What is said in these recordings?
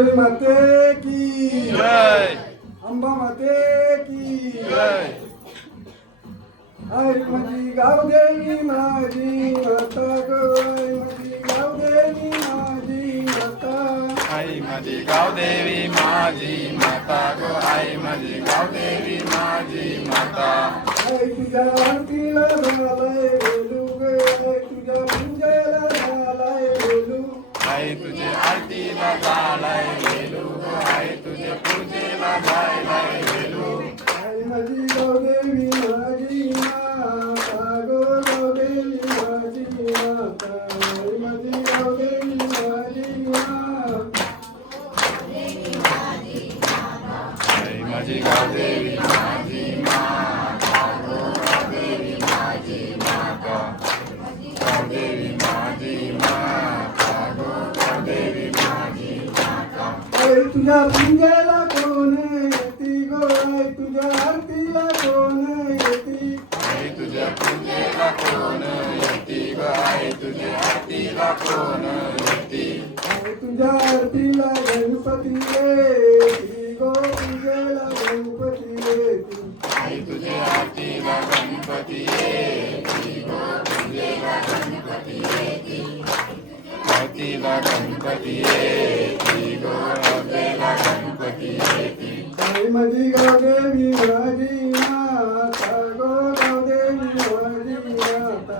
अंजली माते की जय. अंबा माते की जय. आई माझी गावदेवी माझी माता गो आई माझी गावदेवी माझी माता आई माझी गावदेवी माझी माता गो आई माझी गावदेवी माझी माता. आई तुझ्या आरतीला झालाय बोलू गे आई तुझ्या पूजेला झालाय बोलू आई तुझे आरतीला झालाय वेलू गो आई तुझे पूजेला झालाय वेलू. आई माझी गावदेवी माझी माता गो गावदेवी माझी माता आई माझी गावदेवी माझी माता आई माझी गावदेवी माझी माता गो गावदेवी माझी माता. गावदेवी माझी माता गो गावदेवी माझी माता. आई तुझ्या पूजेला कोण येती गो आई तुझ्या आरतीला कोण येती आई तुझ्या पूजेला कोण येती ग आई तुझ्या आरतीला कोण येती. आई तुझ्या आरतीला गणपती येती गो पूजेला गणपती येती आई तुझ्या आरतीला गणपती येती गो पूजेला गणपती येती. आरतीला गणपती येती गो आरतीला गणपती येती. आई माझी गावदेवी माझी माता गो गावदेवी माझी माता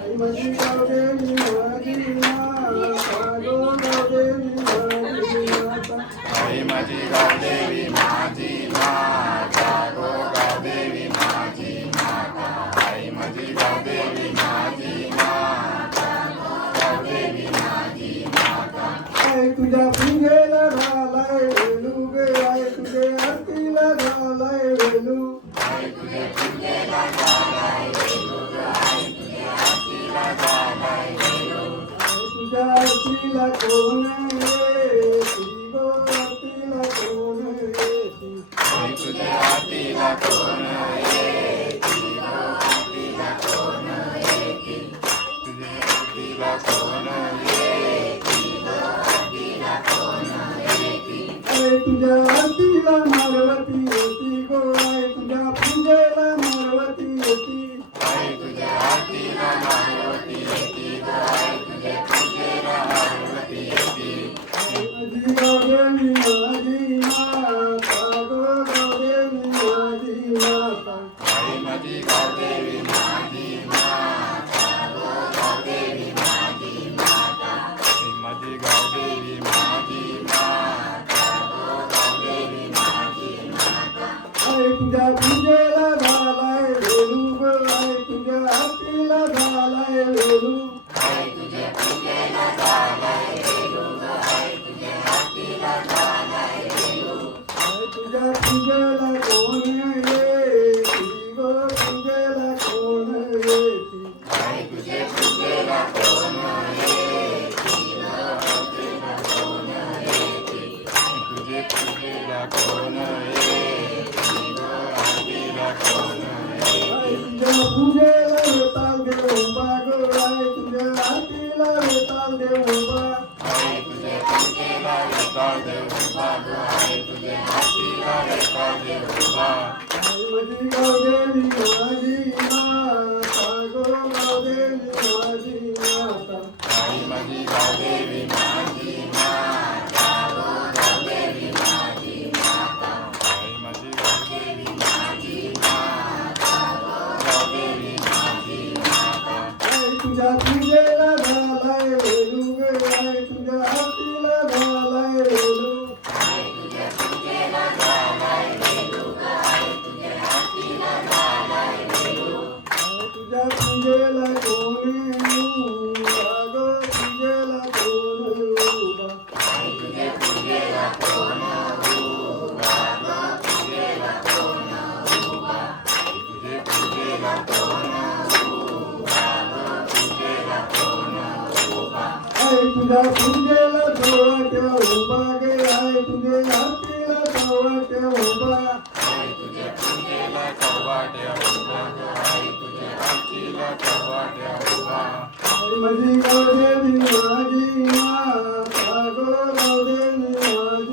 आई माझी गावदेवी माझी माता गो गावदेवी माझी माता आई माझी गावदेवी माझी माता गो गावदेवी माझी माता. आई माझी गावदेवी माझी माता गो गावदेवी माझी माता. आई तुझ्या पूजेला झालाय वेलू गे आई तुझ्या आरतीला झालाय वेलू आई तुझे पूजेला झालाय वेलू ग आई तुझ्या आरतीला झालाय वेलू. आई तुझ्या आरतीला कोण येती गो आरतीला कोण येती आई तुझ्या आरतीला कोण येती ग आरतीला कोण येती. तुझ्या आरतीला कोण येती ग आरतीला कोण येती. आई तुझ्या आरतीला मारवती येती गो आई तुझ्या पूजेला मारवती येती आई तुझ्या आरतीला मारवती येती ग आई तुझ्या पूजेला मारवती येती. आई माझी गावदेवी माझी माता गो गावदेवी माझी माता आई माझी गावदेवी माझी माता गो गावदेवी माझी माता. आई माझी गावदेवी माझी माता गो गावदेवी माझी माता. आई तुझ्या पूजेला झालाय वेलू गो आई तुझ्या आरतीला झालाय वेलू आई तुझ्या पूजेला झालाय वेलू ग आई तुझ्या आरतीला झालाय वेलू. आई तुझ्या पूजेला कोण येती गो पूजेला कोण येती आई तुझे पूजेला कोण येती ग आरतीला कोण येती. तुझे पूजेला कोण येती ग आरतीला कोण येती. आई तुझ्या पूजेला येताल देव गो आई तुझ्या आरतीला येताल देव आई तुझे पूजेला येताळ देव उभा ग आई तुझे आरतीला येताळ देव उभा. आई माझी गावदेवी माझी माता गो गावदेवी माझी माता आई माझी गावदेवी माझी माता गो गावदेवी माझी माता. आई माझी गावदेवी माझी माता गो गावदेवी माझी माता. आई तुझ्या पूजेला झालाय वेलू गे आई तुझ्या आरतीला झालाय वेलू आई तुझ्या पूजेला झालाय वेलू ग आई तुझ्या आरतीला झालाय वेलू. आई तुझ्या पूजेला कोण उभा गो पूजेला कोण उभा आई तुझे पूजेला कोण उभा ग पूजेला कोण उभा. आई तुझे पूजेला कोण उभा ग पूजेला कोण उभा. आई तुझ्या पूजेला जवळट्या उभा गे आई तुझ्या आरतीला जवळट्या उभा आई तुझ्या पूजेला कवाट्या उभा ग आई तुझ्या आरतीला कवाट्या उभा. आई माझी गावदेवी माझी माता गो गावदेवी माझी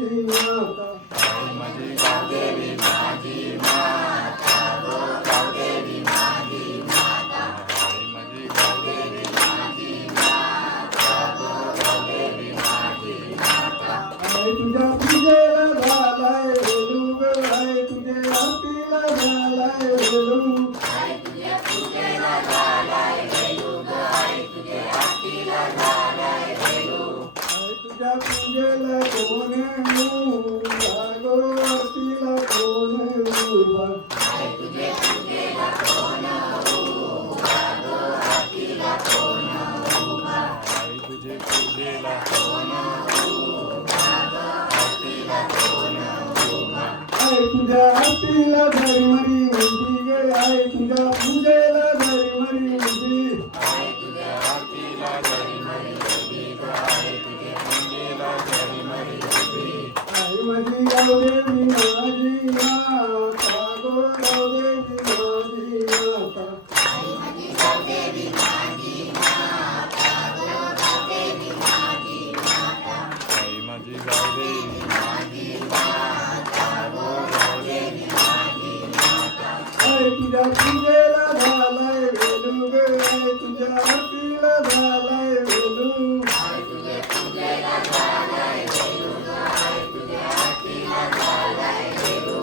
आई तुझ्या आरतीला झरमरी उभी गे आई तुझ्या पूजेला झरमरी उभी आई तुझ्या आरतीला झरीमरी उभी ग आई तुझे पूजेला झरीमरी उभी आई माझी गावदेवी माझी माता गो गावदेवी माझी माता आई माझी गावदेवी माझी माता गो गावदेवी माझी माता आई तुझ्या पूजेला झालाय वेलू गे आई तुझ्या आरतीला झालाय वेलू आई तुझे पूजेला झालाय वेलू ग आई तुझ्या आरतीला झालाय वेलू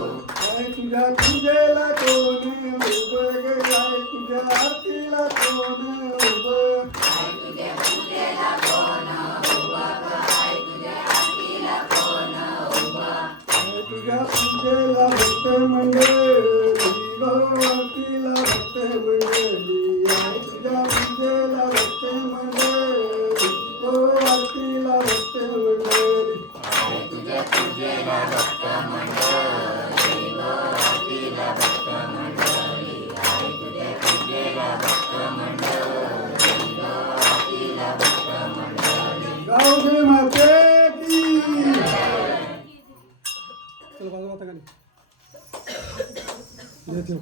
आई तुझ्या पूजेला कोण उभं गे आई तुझ्या आरतीला कोण उभं आई तुझे पूजेला कोण उभं ग आई तुझ्या आरतीला कोण उभं आई तुझ्या पूजेला भक्त मंडळी गो आरतीला भक्त मंडळी आई तुझ्या पूजेला भक्त मंडळी गो आरतीला भक्त मंडळी आई तुझ्या पूजेला भक्त मंडळी ग आरतीला भक्त मंडळी आई तुझ्या पूजेला भक्त मंडळी ग आरतीला भक्त मंडळी गावदे माते की चल बाजू आता खाली देतो